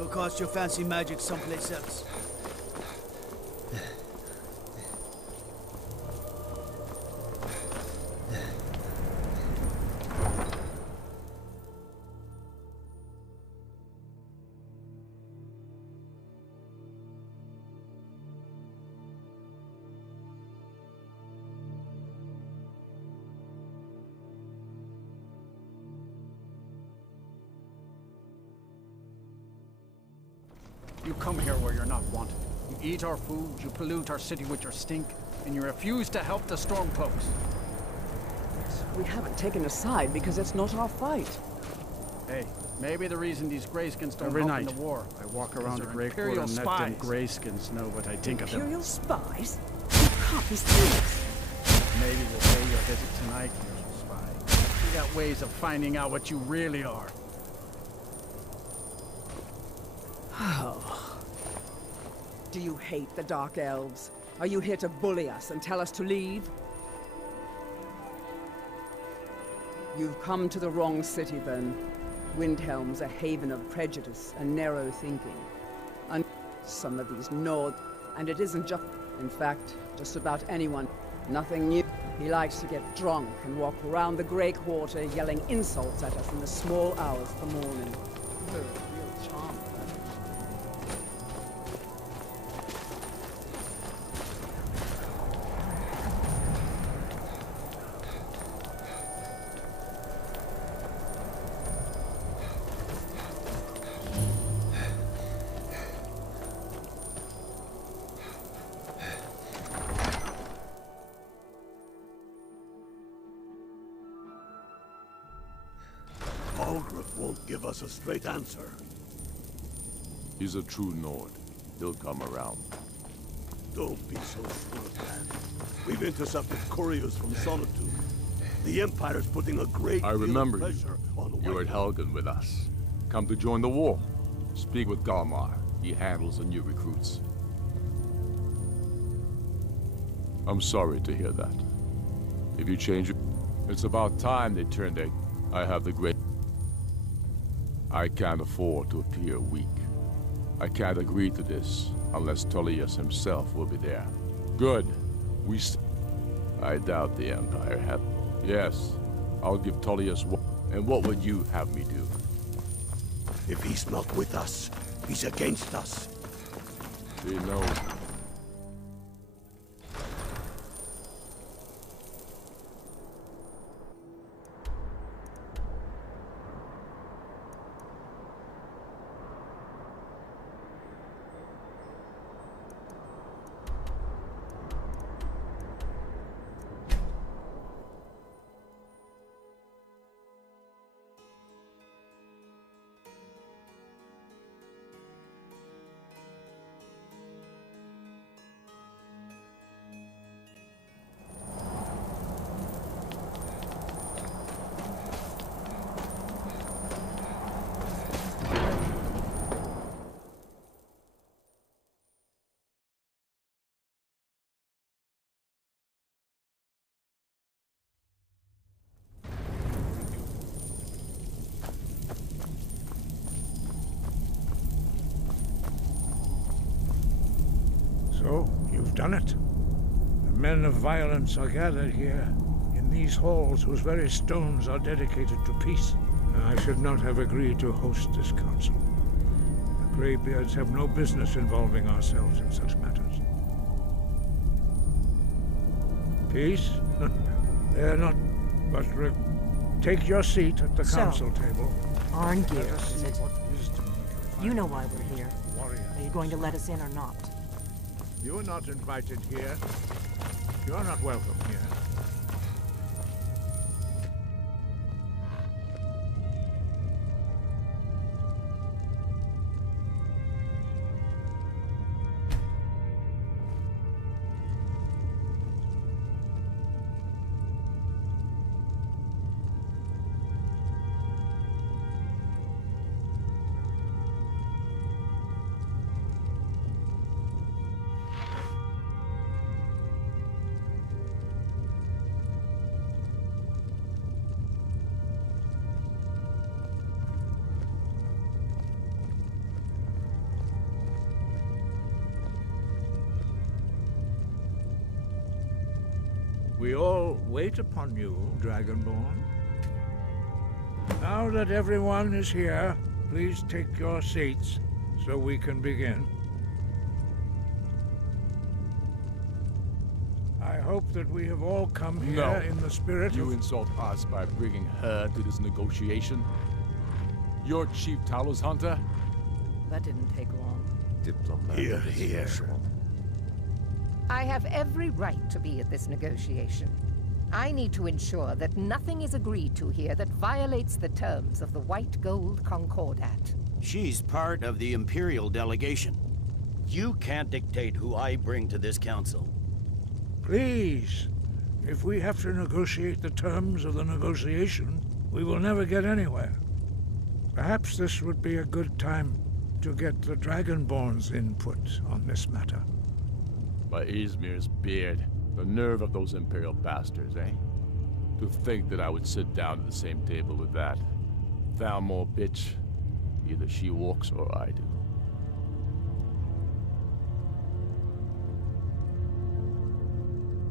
Go cast your fancy magic someplace else. You come here where you're not wanted. You eat our food, you pollute our city with your stink, and you refuse to help the Stormcloaks. We haven't taken a side because it's not our fight. Hey, maybe the reason these Greyskins don't Every help night, in the war. I walk around the they're Grey Court Imperial and let them spies. Greyskins know what I think of them. Imperial spies? You can't be serious. Maybe we'll pay you a visit tonight, Imperial spy. We got ways of finding out what you really are. Oh. Do you hate the Dark Elves? Are you here to bully us and tell us to leave? You've come to the wrong city, then. Windhelm's a haven of prejudice and narrow thinking. And some of these Nord, and it isn't just... In fact, just about anyone. Nothing new. He likes to get drunk and walk around the Grey Quarter yelling insults at us in the small hours of the morning. Oh, real charm. Algriff won't give us a straight answer. He's a true Nord. He'll come around. Don't be so sure of that. We've intercepted couriers from Solitude. The Empire's putting a great I deal remember of pressure on the You're at Helgen with us. Come to join the war. Speak with Galmar. He handles the new recruits. I'm sorry to hear that. If you change it, it's about time they turned their... I have the great... I can't afford to appear weak. I can't agree to this unless Tullius himself will be there. Good. I doubt the Empire have... Yes, I'll give Tullius one. And what would you have me do? If he's not with us, he's against us. He knows. So, you've done it. The men of violence are gathered here, in these halls whose very stones are dedicated to peace. I should not have agreed to host this council. The Greybeards have no business involving ourselves in such matters. Peace? They're not... But take your seat at the council table. Arngeir, is it? What wisdom You know why we're here. warrior. Are you going to let us in or not? You're not invited here. You're not welcome here. We all wait upon you, Dragonborn. Now that everyone is here, please take your seats so we can begin. I hope that we have all come here No. in the spirit You of... insult us by bringing her to this negotiation? You're Chief Talos Hunter? That didn't take long. Here, here. I have every right to be at this negotiation. I need to ensure that nothing is agreed to here that violates the terms of the White Gold Concordat. She's part of the Imperial delegation. You can't dictate who I bring to this council. Please, if we have to negotiate the terms of the negotiation, we will never get anywhere. Perhaps this would be a good time to get the Dragonborn's input on this matter. By Izmir's beard. The nerve of those Imperial bastards, eh? To think that I would sit down at the same table with that. Thalmor bitch. Either she walks or I do.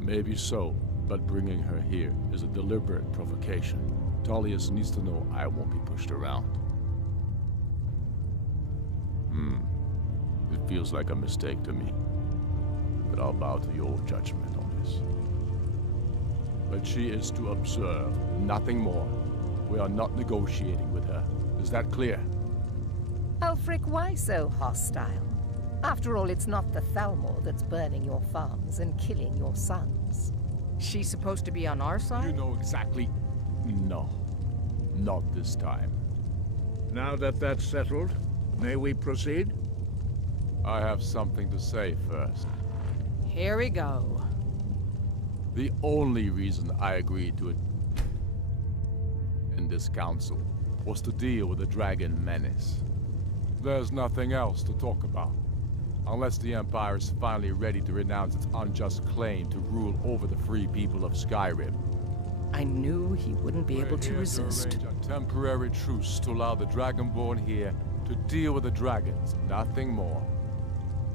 Maybe so, but bringing her here is a deliberate provocation. Tullius needs to know I won't be pushed around. It feels like a mistake to me. But I'll bow to your judgment on this. But she is to observe, nothing more. We are not negotiating with her. Is that clear? Ulfric, why so hostile? After all, it's not the Thalmor that's burning your farms and killing your sons. She's supposed to be on our side? You know exactly... No. Not this time. Now that that's settled, may we proceed? I have something to say first. Here we go. The only reason I agreed to it in this council was to deal with the dragon menace. There's nothing else to talk about. Unless the Empire is finally ready to renounce its unjust claim to rule over the free people of Skyrim. I knew he wouldn't be able to We're here resist. To arrange a temporary truce to allow the Dragonborn here to deal with the dragons, nothing more.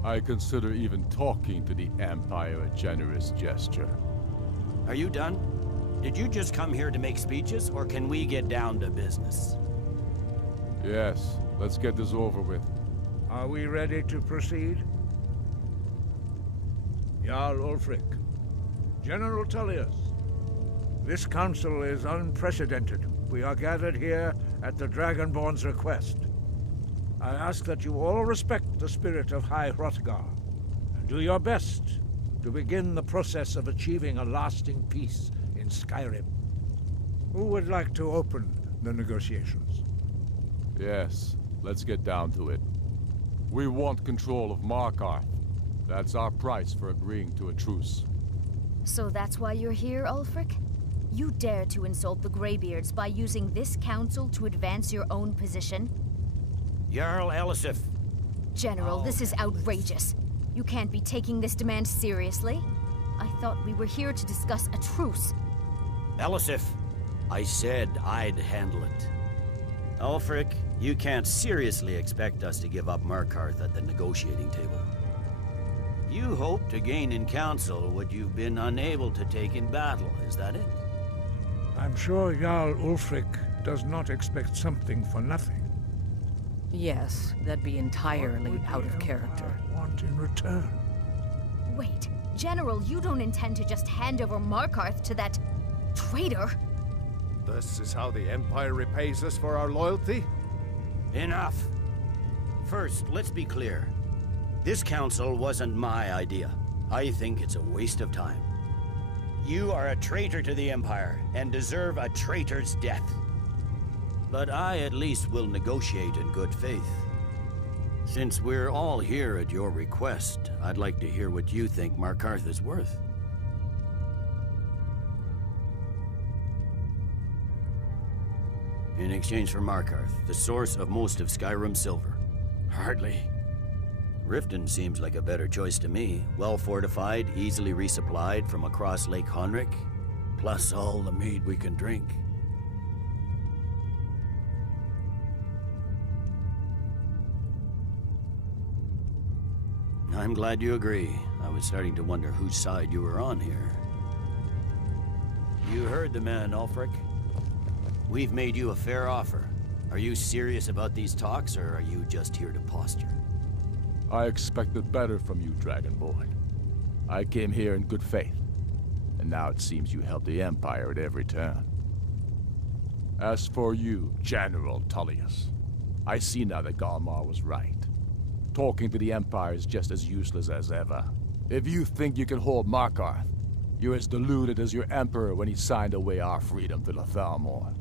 I consider even talking to the Empire a generous gesture. Are you done? Did you just come here to make speeches, or can we get down to business? Yes, let's get this over with. Are we ready to proceed? Jarl Ulfric, General Tullius, this council is unprecedented. We are gathered here at the Dragonborn's request. I ask that you all respect the spirit of High Hrothgar, and do your best to begin the process of achieving a lasting peace in Skyrim. Who would like to open the negotiations? Yes, let's get down to it. We want control of Markarth. That's our price for agreeing to a truce. So that's why you're here, Ulfric? You dare to insult the Greybeards by using this council to advance your own position? Jarl Elisif. General, this is outrageous. You can't be taking this demand seriously. I thought we were here to discuss a truce. Elisif, I said I'd handle it. Ulfric, you can't seriously expect us to give up Markarth at the negotiating table. You hope to gain in council what you've been unable to take in battle, is that it? I'm sure Jarl Ulfric does not expect something for nothing. Yes, that'd be entirely What would out the of character. Empire want in return? Wait, General, you don't intend to just hand over Markarth to that traitor? This is how the Empire repays us for our loyalty? Enough! First, let's be clear. This council wasn't my idea. I think it's a waste of time. You are a traitor to the Empire, and deserve a traitor's death. But I at least will negotiate in good faith. Since we're all here at your request, I'd like to hear what you think Markarth is worth. In exchange for Markarth, the source of most of Skyrim's silver. Hardly. Riften seems like a better choice to me. Well fortified, easily resupplied from across Lake Honric, plus all the mead we can drink. I'm glad you agree. I was starting to wonder whose side you were on here. You heard the man, Ulfric. We've made you a fair offer. Are you serious about these talks, or are you just here to posture? I expected better from you, Dragonborn. I came here in good faith, and now it seems you help the Empire at every turn. As for you, General Tullius, I see now that Galmar was right. Talking to the Empire is just as useless as ever. If you think you can hold Markarth, you're as deluded as your Emperor when he signed away our freedom to the Thalmor.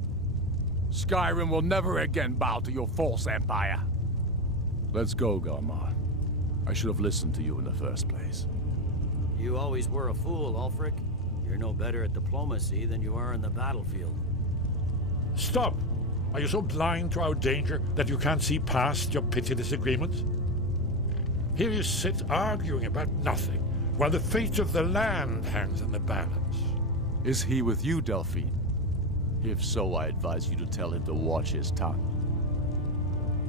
Skyrim will never again bow to your false empire. Let's go, Galmar. I should have listened to you in the first place. You always were a fool, Ulfric. You're no better at diplomacy than you are in the battlefield. Stop! Are you so blind to our danger that you can't see past your petty disagreements? Here you sit arguing about nothing, while the fate of the land hangs in the balance. Is he with you, Delphine? If so, I advise you to tell him to watch his tongue.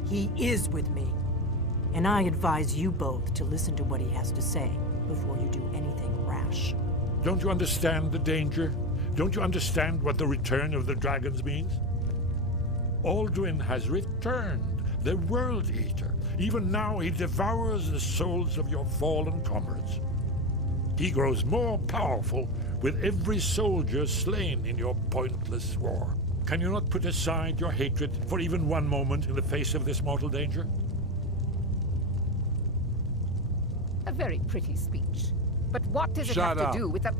He is with me. And I advise you both to listen to what he has to say before you do anything rash. Don't you understand the danger? Don't you understand what the return of the dragons means? Alduin has returned, the World Eater. Even now he devours the souls of your fallen comrades. He grows more powerful with every soldier slain in your pointless war. Can you not put aside your hatred for even one moment in the face of this mortal danger? A very pretty speech. But what does it Shut have up. to do with the...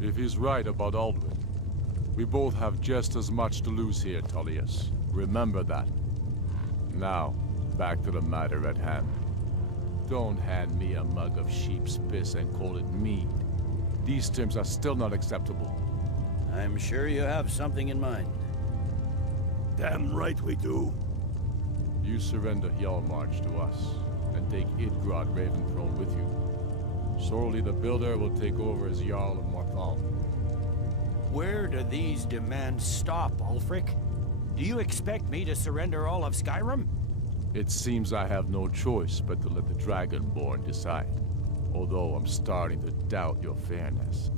If he's right about Alduin, we both have just as much to lose here, Tullius. Remember that. Now, back to the matter at hand. Don't hand me a mug of sheep's piss and call it mead. These terms are still not acceptable. I'm sure you have something in mind. Damn right we do. You surrender Hjalmarch to us, and take Idgrod Raventhrone with you. Sorli the Builder will take over as Jarl of Morthal. Where do these demands stop, Ulfric? Do you expect me to surrender all of Skyrim? It seems I have no choice but to let the Dragonborn decide. Although I'm starting to doubt your fairness.